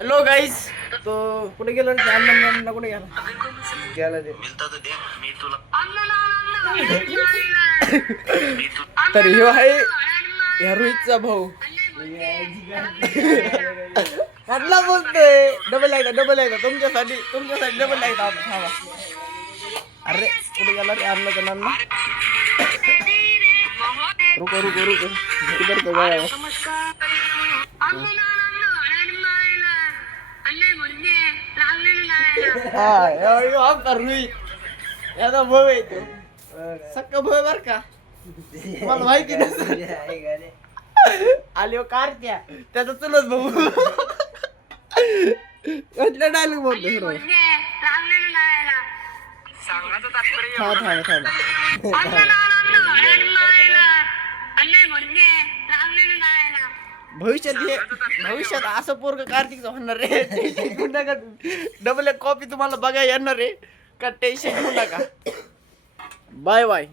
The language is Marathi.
हॅलो गाईस. तो कुठे गेला रे? अण्णा कुठे गेला? गेला ते. तर ह्यो आहे ह्या रोहितचा भाऊ. कुठला बोलतोय? डबल आहे का तुमच्यासाठी डबल आहे का? थांबा. अरे कुठे गेला रे अण्णाचा अण्णा? रुको किधर को गया? आमचा रुई याचा भाऊ आहे तो. सक्का भाऊ बर का? मला माहिती नसतं. आले कारत्या त्याचा चुलत भाऊ. कसला डायलॉग बोलतो हिरो? भविष्यात असं पोरग कार्तिकचं होणार रे. टेन्शन घेऊ नका. डबल एक कॉपी तुम्हाला बघायला येणार रे. का टेन्शन घेऊ नका. Bye bye.